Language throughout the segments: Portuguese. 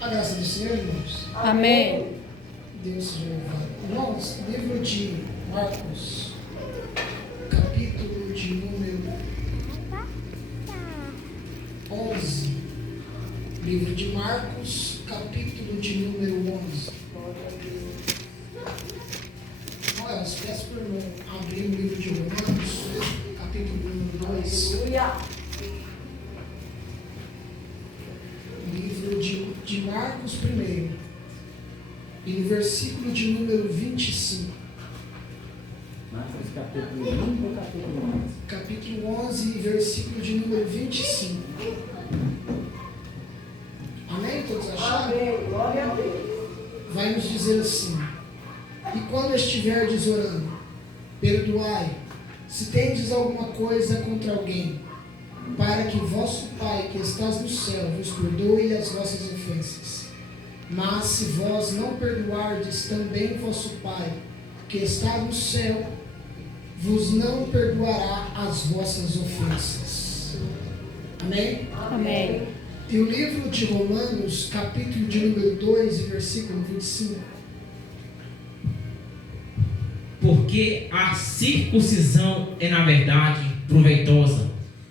A graça do Senhor, irmãos. Amém. Deus seja louvado. Irmãos, livro de Marcos, capítulo de número 11. Livro de Marcos, capítulo de número 11. Olha, peço para o irmão abrir o livro de Romanos, capítulo número 2. Livro de Marcos primeiro. E no versículo de número 25. Marcos capítulo 1 ou capítulo 11? Capítulo 11, versículo de número 25. Amém? Todos acharam? Amém. Glória a Deus. Vai nos dizer assim: e quando estiverdes orando, perdoai, se tendes alguma coisa contra alguém, para que vosso Pai que estás no céu vos perdoe as vossas ofensas. Mas se vós não perdoardes, também vosso Pai que está no céu vos não perdoará as vossas ofensas. Amém? Amém. E o livro de Romanos, capítulo de número 2, versículo 25. Porque a circuncisão é, na verdade, proveitosa,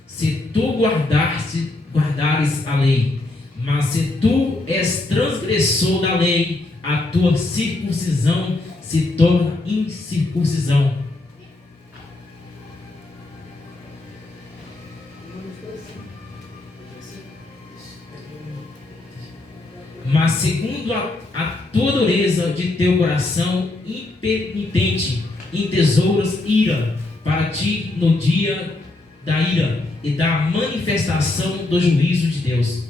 se tu guardares a lei. Mas se tu és transgressor da lei, a tua circuncisão se torna incircuncisão. Mas segundo a tua dureza de teu coração impenitente, entesouras ira para ti no dia da ira e da manifestação do juízo de Deus.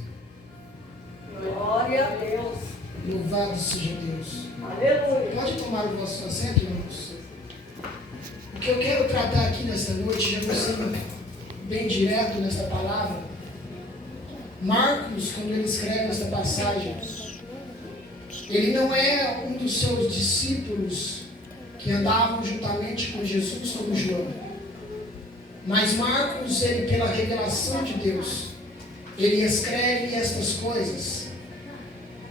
Glória a Deus. Louvado seja Deus. Aleluia. Pode tomar o vosso assento, irmãos. O que eu quero tratar aqui nesta noite, já vou ser bem direto nesta palavra. Marcos, quando ele escreve esta passagem, ele não é um dos seus discípulos que andavam juntamente com Jesus como João. Mas Marcos, ele, pela revelação de Deus, ele escreve estas coisas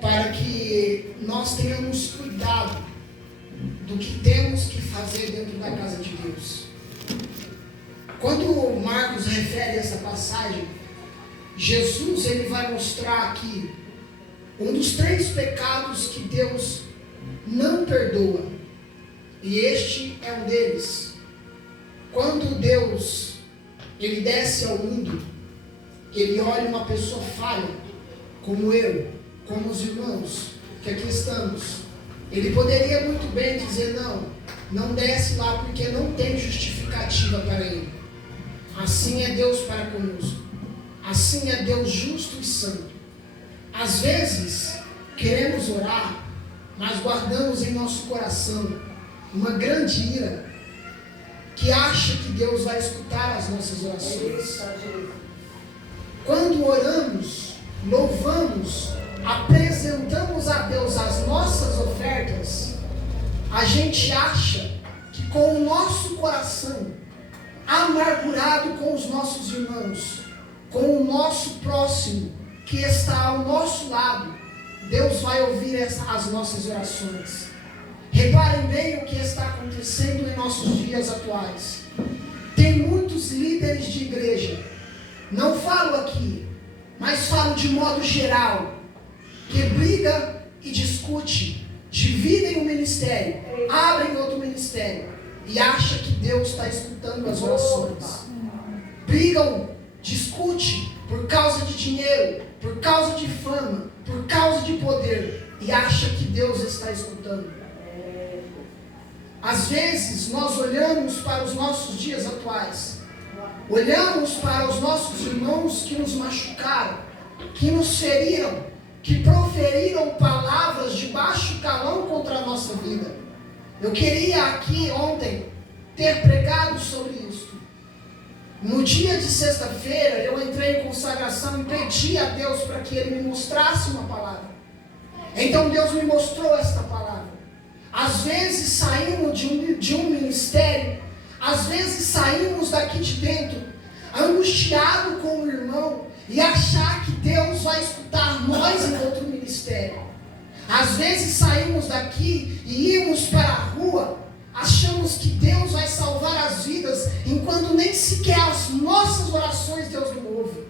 para que nós tenhamos cuidado do que temos que fazer dentro da casa de Deus. Quando Marcos refere essa passagem, Jesus ele vai mostrar aqui um dos 3 pecados que Deus não perdoa. E este é um deles. Quando Deus ele desce ao mundo, ele olha uma pessoa falha, como eu, como os irmãos que aqui estamos. Ele poderia muito bem dizer: não desce lá porque não tem justificativa para ele. Assim é Deus para conosco. Assim é Deus justo e santo. Às vezes, queremos orar, mas guardamos em nosso coração uma grande ira, que acha que Deus vai escutar as nossas orações. Quando oramos, louvamos, apresentamos a Deus as nossas ofertas, a gente acha que com o nosso coração amargurado com os nossos irmãos, com o nosso próximo que está ao nosso lado, Deus vai ouvir as nossas orações. Reparem bem o que está acontecendo em nossos dias atuais. Tem muitos líderes de igreja, não falo aqui, mas falo de modo geral, que briga e discute, dividem o ministério, abrem outro ministério e acha que Deus está escutando as orações. Brigam, discute por causa de dinheiro, por causa de fama, por causa de poder e acha que Deus está escutando. Às vezes nós olhamos para os nossos dias atuais, olhamos para os nossos irmãos que nos machucaram, que nos feriram, que proferiram palavras de baixo calão contra a nossa vida. Eu queria aqui ontem ter pregado sobre isso. No dia de sexta-feira eu entrei em consagração e pedi a Deus para que Ele me mostrasse uma palavra. Então Deus me mostrou esta palavra. Às vezes saímos de um ministério, às vezes saímos daqui de dentro, angustiado com o irmão, e achar que Deus vai escutar nós em outro ministério. Às vezes saímos daqui e íamos para a rua, achamos que Deus vai salvar as vidas, enquanto nem sequer as nossas orações Deus não ouve.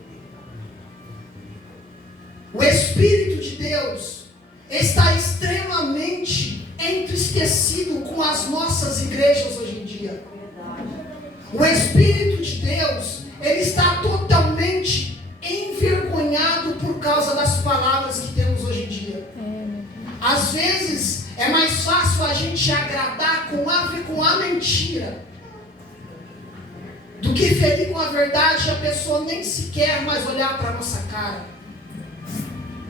O Espírito de Deus está extremamente entristecido com as nossas igrejas hoje em dia. O Espírito de Deus, ele está totalmente envergonhado por causa das palavras que temos hoje em dia. Às vezes é mais fácil a gente agradar com a mentira do que ferir com a verdade, e a pessoa nem sequer mais olhar para a nossa cara.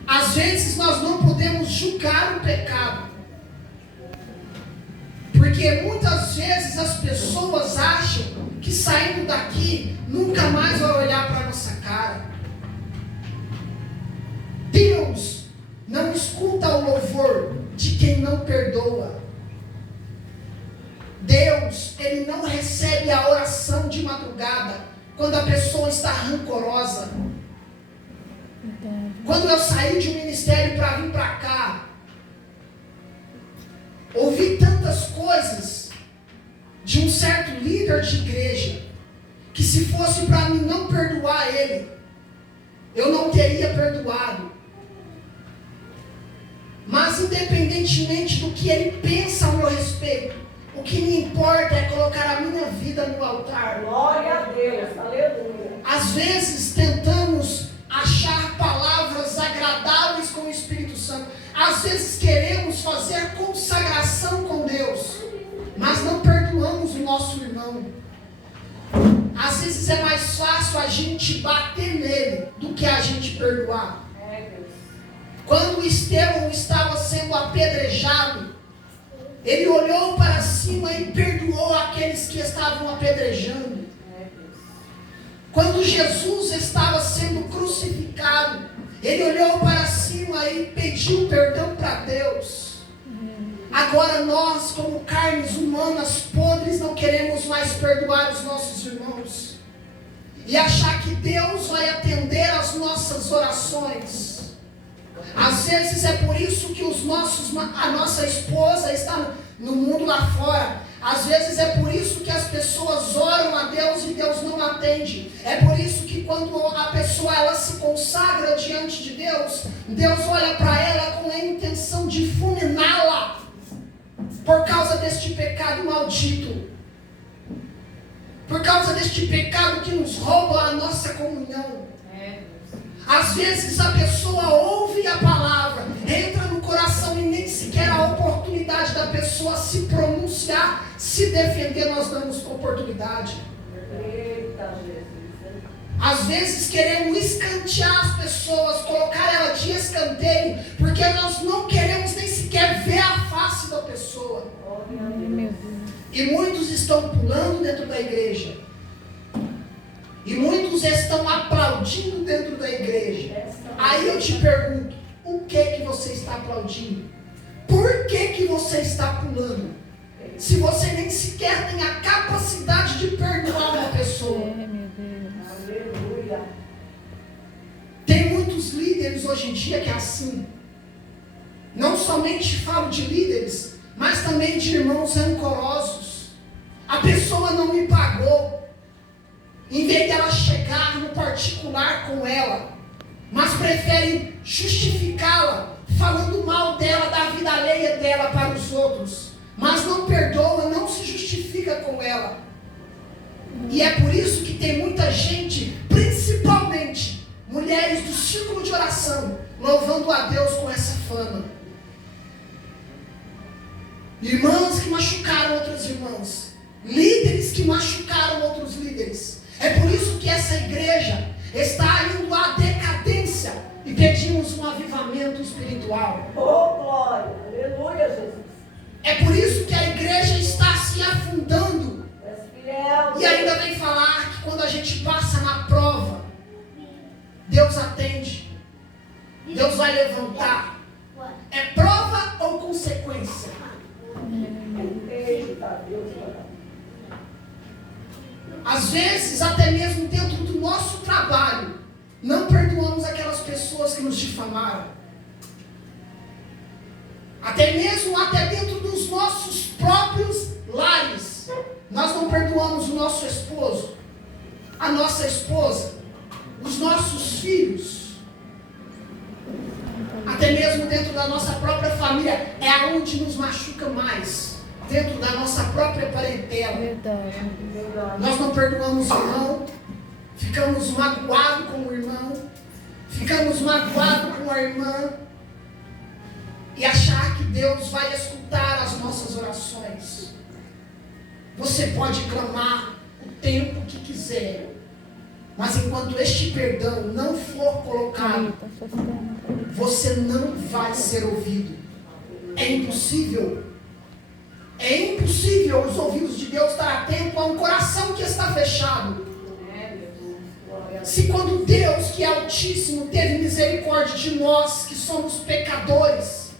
Às vezes nós não podemos julgar o pecado, porque muitas vezes as pessoas acham que saindo daqui nunca mais vai olhar para a nossa cara. Deus não escuta o louvor de quem não perdoa. Deus, ele não recebe a oração de madrugada quando a pessoa está rancorosa. Quando eu saí de um ministério para vir para cá, ouvi tantas coisas de um certo líder de igreja, que se fosse para mim não perdoar ele, eu não teria perdoado. Mas independentemente do que ele pensa ao meu respeito, o que me importa é colocar a minha vida no altar. Glória a Deus, aleluia. Às vezes tentamos achar palavras agradáveis com o Espírito Santo. Às vezes queremos fazer consagração com Deus, mas não perdoamos o nosso irmão. Às vezes é mais fácil a gente bater nele do que a gente perdoar. Quando Estevão estava sendo apedrejado, ele olhou para cima e perdoou aqueles que estavam apedrejando. Quando Jesus estava sendo crucificado, ele olhou para cima e pediu perdão para Deus. Agora nós, como carnes humanas podres, não queremos mais perdoar os nossos irmãos e achar que Deus vai atender às nossas orações. Às vezes é por isso que a nossa esposa está no mundo lá fora. Às vezes é por isso que as pessoas oram a Deus e Deus não atende. É por isso que quando a pessoa ela se consagra diante de Deus, Deus olha para ela com a intenção de fulminá-la por causa deste pecado maldito, por causa deste pecado que nos rouba a nossa comunhão. Às vezes a pessoa ouve a palavra, entra no coração e nem sequer a oportunidade da pessoa se pronunciar, se defender, nós damos oportunidade. Às vezes queremos escantear as pessoas, colocar ela de escanteio, porque nós não queremos nem sequer ver a face da pessoa. E muitos estão pulando dentro da igreja. E muitos estão aplaudindo dentro da igreja. Aí eu te pergunto, o que você está aplaudindo? Por que você está pulando? Se você nem sequer tem a capacidade de perdoar uma pessoa. Aleluia. Tem muitos líderes hoje em dia que é assim. Não somente falo de líderes, mas também de irmãos rancorosos. A pessoa não me pagou. Em vez dela chegar no particular com ela, mas prefere justificá-la, falando mal dela, da vida alheia dela para os outros, mas não perdoa, não se justifica com ela. E é por isso que tem muita gente, principalmente mulheres do círculo de oração, louvando a Deus com essa fama. Irmãs que machucaram outras irmãs, líderes que machucaram outros líderes. É por isso que essa igreja está indo à decadência e pedimos um avivamento espiritual. Oh, glória! Aleluia, Jesus! É por isso que a igreja está se afundando. Fiel. E ainda vem falar que quando a gente passa na prova, Deus atende. Deus vai levantar. É prova ou consequência? Eita, Deus. Às vezes, até mesmo dentro do nosso trabalho, não perdoamos que nos difamaram. Até dentro dos nossos próprios lares. Nós não perdoamos o nosso esposo, a nossa esposa, os nossos filhos. Até mesmo dentro da nossa própria família, é aonde nos machuca mais. Dentro da nossa própria parentela. Verdade. Nós não perdoamos o irmão, ficamos magoados com o irmão, ficamos magoados com a irmã, e achar que Deus vai escutar as nossas orações. Você pode clamar o tempo que quiser, mas enquanto este perdão não for colocado, você não vai ser ouvido. É impossível. É impossível os ouvidos de Deus estar atentos a um coração que está fechado. Se quando Deus, que é Altíssimo, teve misericórdia de nós, que somos pecadores,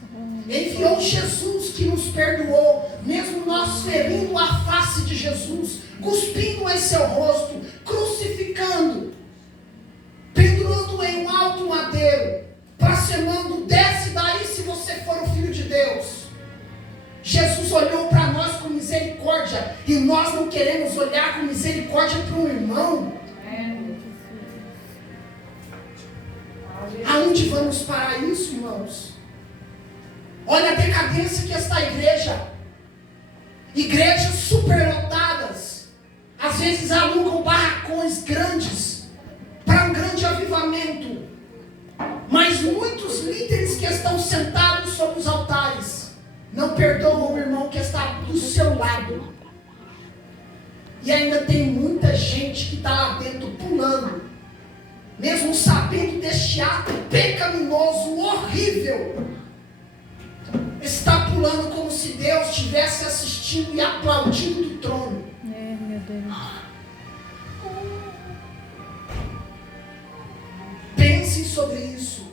enviou Jesus que nos perdoou, mesmo nós ferindo a face de Jesus, cuspindo em seu rosto, crucificando, pendurando em um alto madeiro, blasfemando, desce daí se você for o Filho de Deus. Jesus olhou para nós com misericórdia, e nós não queremos olhar com misericórdia para um irmão. Aonde vamos parar isso, irmãos? Olha a decadência que está a igreja. Igrejas superlotadas. Às vezes alugam barracões grandes para um grande avivamento. Mas muitos líderes que estão sentados sobre os altares não perdoam o irmão que está do seu lado. E ainda tem muita gente que está lá dentro pulando, mesmo sabendo deste ato pecaminoso, horrível. Está pulando como se Deus estivesse assistindo e aplaudindo do trono. Meu Deus. Pensem sobre isso.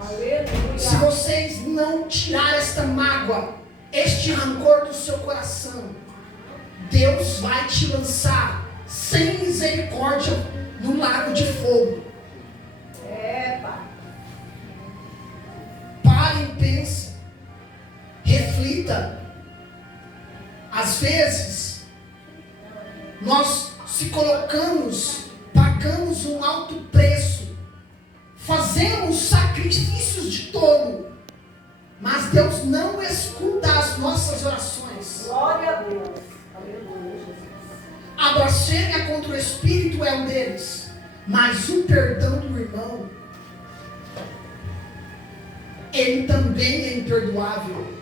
Aleluia. Se vocês não tirarem esta mágoa, este rancor do seu coração, Deus vai te lançar sem misericórdia no lago de fogo. Pare e pense. Reflita. Às vezes, nós se colocamos, pagamos um alto preço, fazemos sacrifícios de tolo, mas Deus não escuta as nossas orações. Glória a Deus. Aleluia, Jesus. A blasfêmia contra o Espírito é um deles, mas o perdão do irmão, ele também é imperdoável.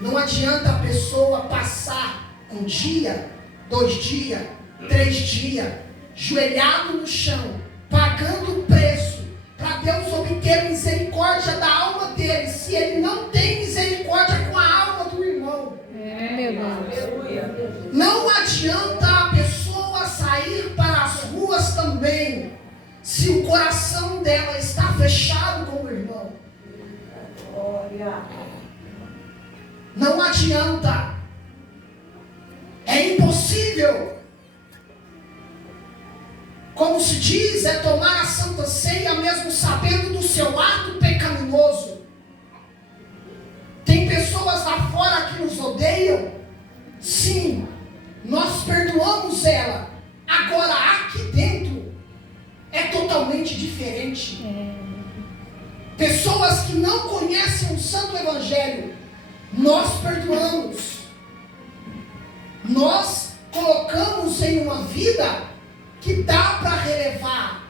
Não adianta a pessoa passar um dia, 2 dias, 3 dias, joelhado no chão, pagando o preço, para Deus obter misericórdia da alma dele, se ele não tem misericórdia com a alma do irmão. Meu Deus. Aleluia. Não adianta a pessoa sair para as ruas também, se o coração dela está fechado com o irmão. Glória. Não adianta. É impossível. Como se diz, é tomar a Santa Ceia mesmo sabendo do seu ato pecaminoso. Tem pessoas lá fora que nos odeiam. Sim, nós perdoamos ela. Agora aqui dentro é totalmente diferente. Pessoas que não conhecem o Santo Evangelho, nós perdoamos. Nós colocamos em uma vida que dá para relevar.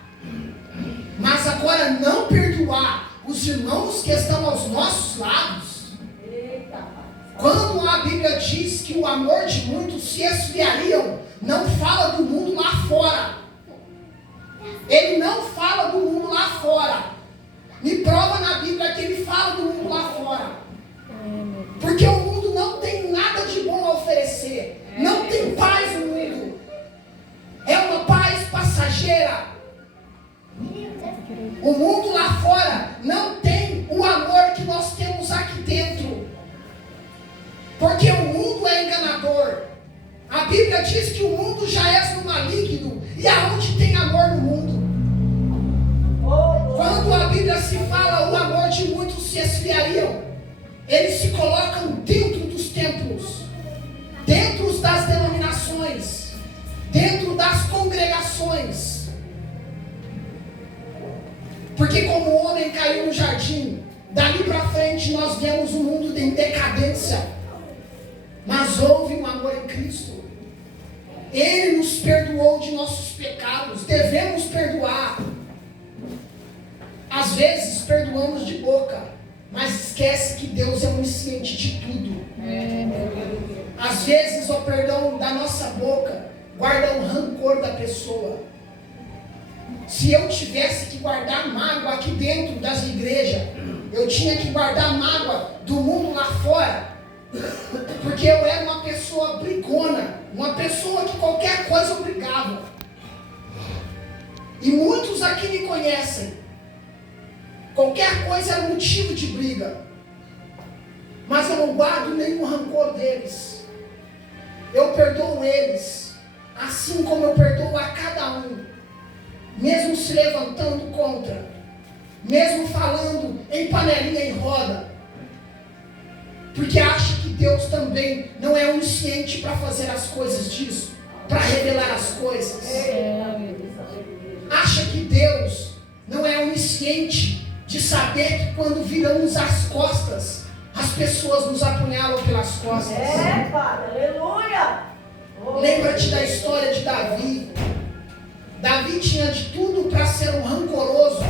Mas agora não perdoar os irmãos que estão aos nossos lados. Quando a Bíblia diz que o amor de muitos se esfriariam, não fala do mundo lá fora. Ele não fala do mundo lá fora. Me prova na Bíblia que ele fala do mundo lá fora. Porque o mundo não tem nada de bom a oferecer. Não tem paz no mundo. É uma paz passageira. O mundo lá fora não tem o amor que nós temos aqui dentro. Porque o mundo é enganador. A Bíblia diz que o mundo já é no maligno. E aonde tem amor no mundo? Quando Porque como o homem caiu no jardim, dali para frente nós vemos um mundo em decadência. Mas houve um amor em Cristo. Ele nos perdoou de nossos pecados. Devemos perdoar. Às vezes perdoamos de boca, mas esquece que Deus é onisciente de tudo. Às vezes o perdão da nossa boca guarda o rancor da pessoa. Se eu tivesse que guardar mágoa aqui dentro das igrejas, eu tinha que guardar mágoa do mundo lá fora. Porque eu era uma pessoa brigona, uma pessoa que qualquer coisa eu brigava. E muitos aqui me conhecem. Qualquer coisa era motivo de briga. Mas eu não guardo nenhum rancor deles. Eu perdoo eles, assim como eu perdoo a cada um. Mesmo se levantando contra, mesmo falando em panelinha em roda, porque acha que Deus também não é onisciente para fazer as coisas disso, para revelar as coisas. Acha que Deus não é onisciente de saber que quando viramos as costas, as pessoas nos apunhalam pelas costas. Aleluia! Lembra-te da história de Davi. Davi tinha de tudo para ser um rancoroso,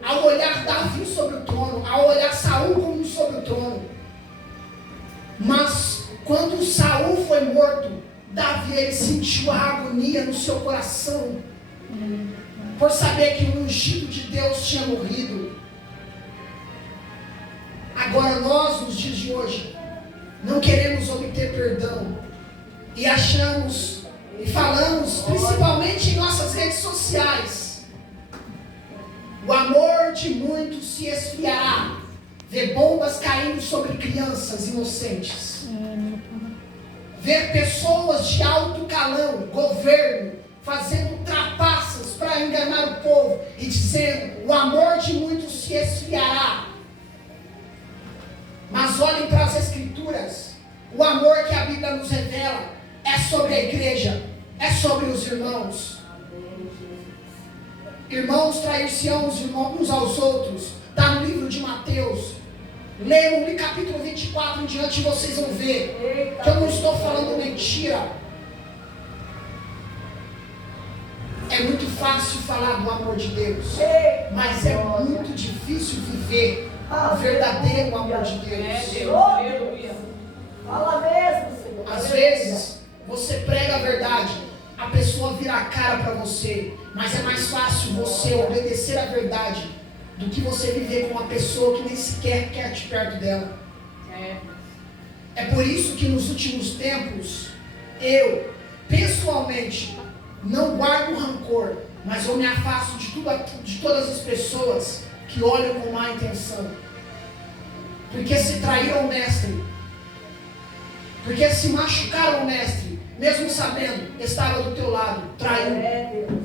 ao olhar Davi sobre o trono, ao olhar Saul como sobre o trono. Mas quando Saul foi morto, Davi ele sentiu a agonia no seu coração, por saber que o ungido de Deus tinha morrido. Agora nós, nos dias de hoje, não queremos obter perdão e achamos e falamos, principalmente em nossas redes sociais, o amor de muitos se esfriará. Ver bombas caindo sobre crianças inocentes. Ver pessoas de alto calão, governo, fazendo trapaças para enganar o povo e dizendo, o amor de muitos se esfriará. Mas olhem para as Escrituras, o amor que a Bíblia nos revela é sobre a igreja, é sobre os irmãos. Irmãos trair-se-ão uns aos outros, está no livro de Mateus. Leiam no capítulo 24 em diante e vocês vão ver que eu não estou falando mentira. É muito fácil falar do amor de Deus, mas é muito difícil viver o verdadeiro amor de Deus. Fala mesmo, Senhor. Às vezes, você prega a verdade, a pessoa vira a cara para você, mas é mais fácil você obedecer a verdade do que você viver com uma pessoa que nem sequer quer te perto dela. É por isso que nos últimos tempos, eu, pessoalmente, não guardo rancor, mas eu me afasto de todas as pessoas que olham com má intenção. Porque se traíram o mestre, porque se machucaram o mestre, mesmo sabendo que estava do teu lado, traiu.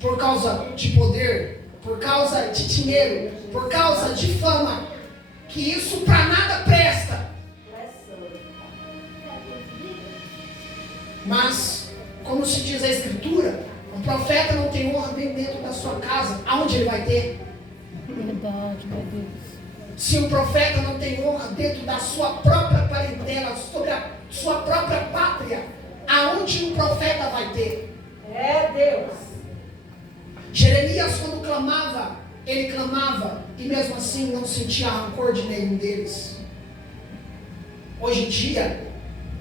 Por causa de poder, por causa de dinheiro, por causa de fama, que isso para nada presta. Mas, como se diz a Escritura, um profeta não tem honra nem dentro da sua casa. Aonde ele vai ter? Verdade, meu Deus. Se um profeta não tem honra dentro da sua própria parentela, sobre a sua própria pátria, aonde um profeta vai ter? É Deus. Jeremias, quando clamava, ele clamava e mesmo assim não sentia rancor de nenhum deles. Hoje em dia,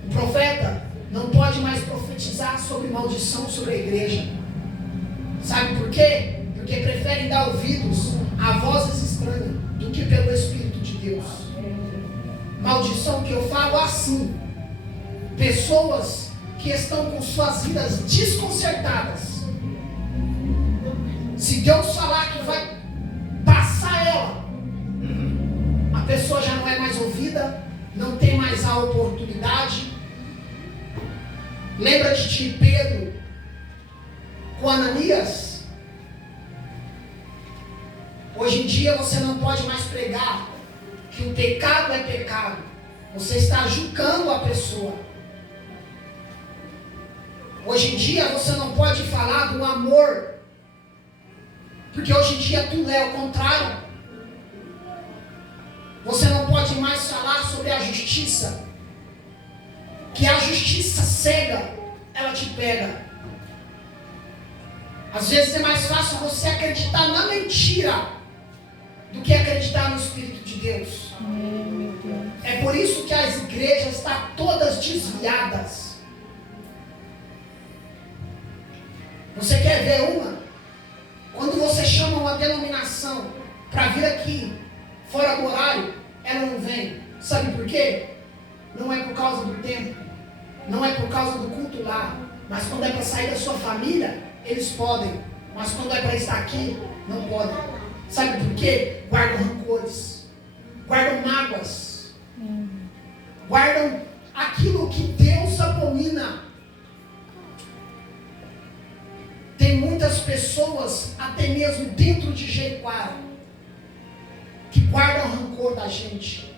o profeta não pode mais profetizar sobre maldição sobre a igreja. Sabe por quê? Porque preferem dar ouvidos a vozes estranhas do que pelo Espírito de Deus. Maldição que eu falo assim: pessoas que estão com suas vidas desconcertadas. Se Deus falar que vai passar ela, a pessoa já não é mais ouvida, não tem mais a oportunidade. Lembra-te de Pedro com Ananias? Hoje em dia você não pode mais pregar que o pecado é pecado. Você está julgando a pessoa. Hoje em dia você não pode falar do amor Porque hoje em dia tudo é o contrário. Você não pode mais falar sobre a justiça. Que a justiça cega, ela te pega. Às vezes é mais fácil você acreditar na mentira do que acreditar no Espírito de Deus. É por isso que as igrejas estão todas desviadas. Você quer ver uma? Quando você chama uma denominação para vir aqui, fora do horário, ela não vem. Sabe por quê? Não é por causa do tempo, não é por causa do culto lá, mas quando é para sair da sua família, eles podem, mas quando é para estar aqui, não podem. Sabe por quê? Guardam rancores, guardam mágoas, guardam aquilo que Deus abomina. Tem muitas pessoas, até mesmo dentro de Jericoara, que guardam rancor da gente.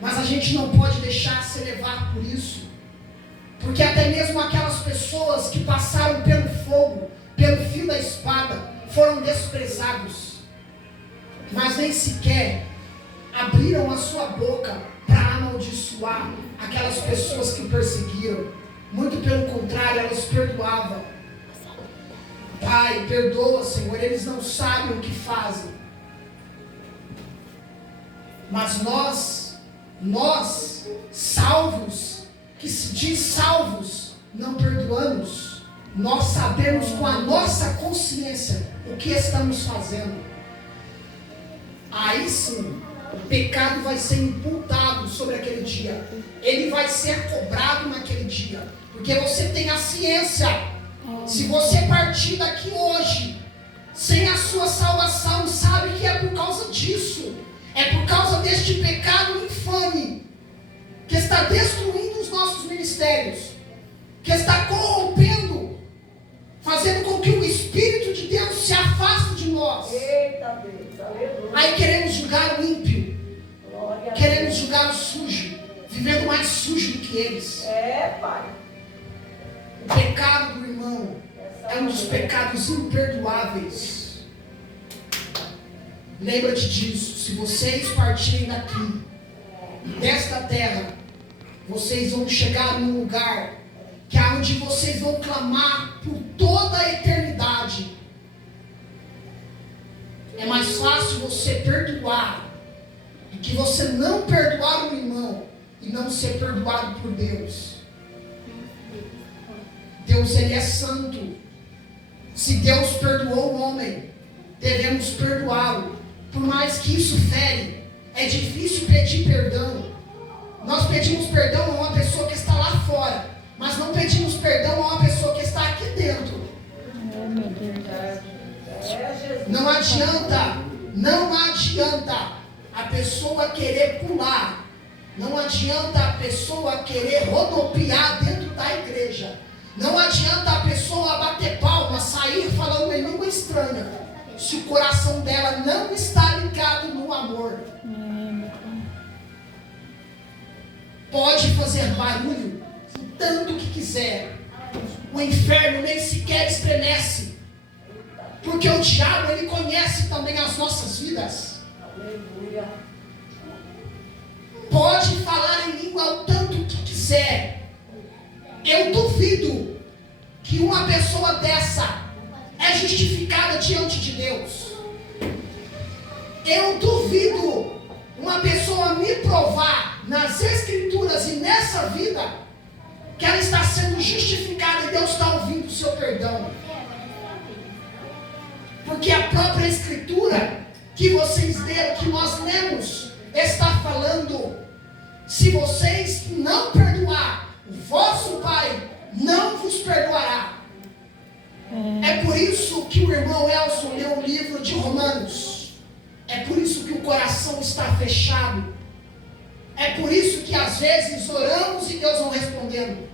Mas a gente não pode deixar se levar por isso. Porque até mesmo aquelas pessoas que passaram pelo fogo, pelo fio da espada, foram desprezados. Mas nem sequer abriram a sua boca para amaldiçoar aquelas pessoas que perseguiram. Muito pelo contrário, elas perdoavam. Pai, perdoa, Senhor, eles não sabem o que fazem. Mas nós, salvos, que se diz salvos, não perdoamos. Nós sabemos com a nossa consciência o que estamos fazendo. Aí sim, o pecado vai ser imputado sobre aquele dia. Ele vai ser cobrado naquele dia. Porque você tem a ciência. Se você partir daqui hoje, sem a sua salvação, sabe que é por causa disso. É por causa deste pecado infame, que está destruindo os nossos ministérios, que está corrompendo, fazendo com que o Espírito de Deus se afaste de nós. Eita Deus, aleluia. Aí queremos julgar o ímpio, queremos julgar o sujo, vivendo mais sujo do que eles. É, Pai. O pecado do irmão é um dos pecados imperdoáveis. Lembra-te disso. Se vocês partirem daqui, desta terra, vocês vão chegar num lugar que é onde vocês vão clamar por toda a eternidade. É mais fácil você perdoar do que você não perdoar um irmão e não ser perdoado por Deus. Deus, Ele é santo. Se Deus perdoou o homem, devemos perdoá-lo. Por mais que isso fere, é difícil pedir perdão. Nós pedimos perdão a uma pessoa que está lá fora, mas não pedimos perdão a uma pessoa que está aqui dentro. Não adianta a pessoa querer pular. Não adianta a pessoa querer rodopiar dentro da igreja. Não adianta a pessoa bater palma, sair falando em língua estranha, se o coração dela não está ligado no amor. Pode fazer barulho o tanto que quiser, o inferno nem sequer estremece, porque o diabo, ele conhece também as nossas vidas. Aleluia. Pode falar em língua o tanto que quiser. Eu duvido que uma pessoa dessa é justificada diante de Deus. Eu duvido uma pessoa me provar nas Escrituras e nessa vida que ela está sendo justificada e Deus está ouvindo o seu perdão. Porque a própria Escritura que vocês leram, que nós lemos, está falando: se vocês não perdoar, o vosso Pai não vos perdoará. É por isso que o irmão Elson leu o livro de Romanos. É por isso que o coração está fechado. É por isso que às vezes oramos e Deus não respondendo.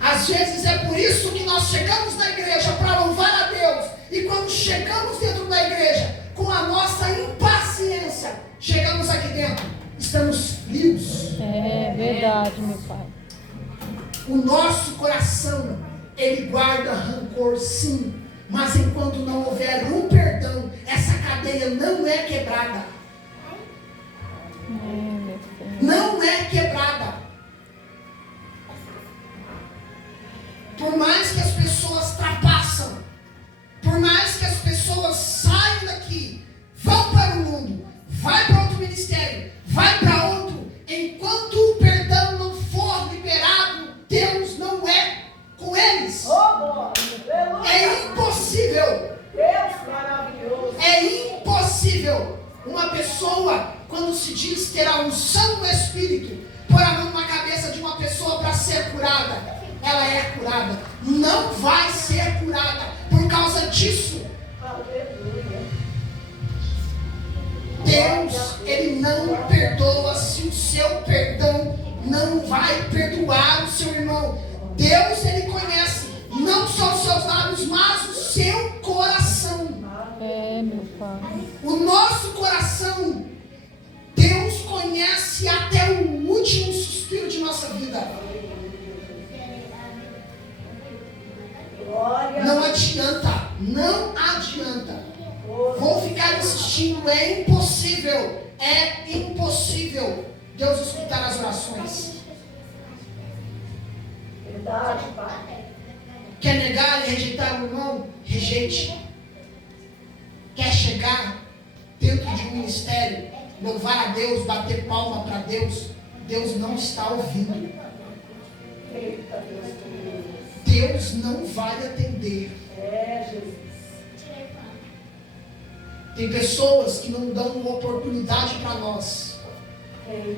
Às vezes é por isso que nós chegamos na igreja para louvar a Deus, e quando chegamos dentro da igreja, com a nossa impaciência, chegamos aqui dentro, estamos frios. É verdade, meu Pai. O nosso coração, ele guarda rancor, sim, Mas enquanto não houver um perdão, essa cadeia não é quebrada. Não é quebrada. Por mais que as pessoas trapassam, por mais que as pessoas saiam daqui, vão para o mundo, vai para outro ministério, vai para outro, enquanto o perdão não for liberado, Deus não é com eles. É impossível. Deus maravilhoso. É impossível uma pessoa, quando se diz ter a unção do Espírito, pôr a mão na cabeça de uma pessoa para ser curada. Ela é curada. Não vai ser curada por causa disso. Aleluia. Deus, Ele não perdoa se o seu perdão não vai perdoar o seu irmão. Deus, Ele conhece não só os seus lábios, mas o seu coração. É, meu Pai. O nosso coração, Deus conhece até o último suspiro de nossa vida. Não adianta, não adianta. Vou ficar insistindo, é impossível Deus escutar as orações. Verdade, Pai. Quer negar e rejeitar o irmão? Rejeite. Quer chegar dentro de um ministério, louvar a Deus, bater palma para Deus? Deus não está ouvindo. Eita, Deus. Deus não vai atender. É, Jesus. Tem pessoas que não dão uma oportunidade para nós,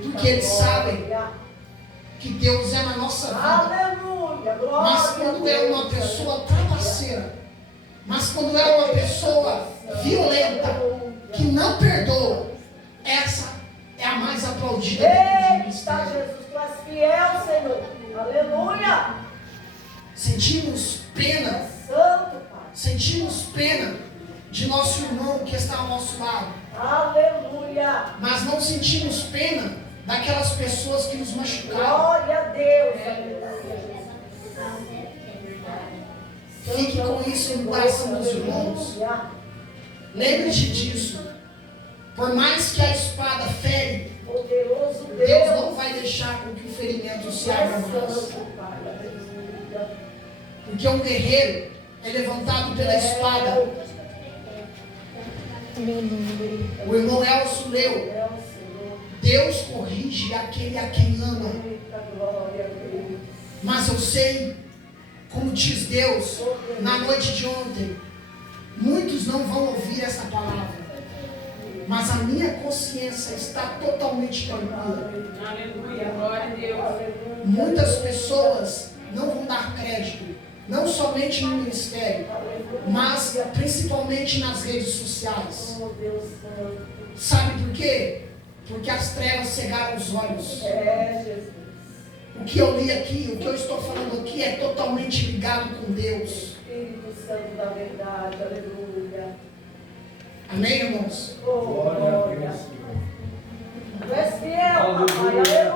porque eles sabem que Deus é na nossa vida. Aleluia. Glória. Mas quando é uma pessoa trapaceira, mas quando é uma pessoa violenta, que não perdoa, essa é a mais aplaudida dentro do Eita, ministério. Jesus, tu és fiel, Senhor. Aleluia. Sentimos pena, Santo, Pai. sentimos pena de nosso irmão que está ao nosso lado, Aleluia. mas não sentimos pena daquelas pessoas que nos machucaram. Glória a Deus. Fique com isso no coração dos irmãos. Lembre-te disso. Por mais que a espada fere, Poderoso Deus Deus. não vai deixar com que o ferimento se abra mais. Santo, Pai. Aleluia. Porque um guerreiro é levantado pela espada. O irmão Elcio leu: É o Senhor. Deus corrige aquele a quem ama. Eita, glória a Deus. Mas eu sei, como diz Deus, na noite de ontem, muitos não vão ouvir essa palavra. Mas a minha consciência está totalmente tranquila. Aleluia, glória a Deus. Muitas pessoas não vão dar crédito, não somente no ministério, mas principalmente nas redes sociais. Oh, Deus Santo. Sabe por quê? Porque as trevas cegaram os olhos. É, Jesus. O que eu li aqui, o que eu estou falando aqui é totalmente ligado com Deus. Espírito Santo da verdade. Aleluia. Amém, irmãos? Oh, glória. Tu és fiel, papai. Aleluia.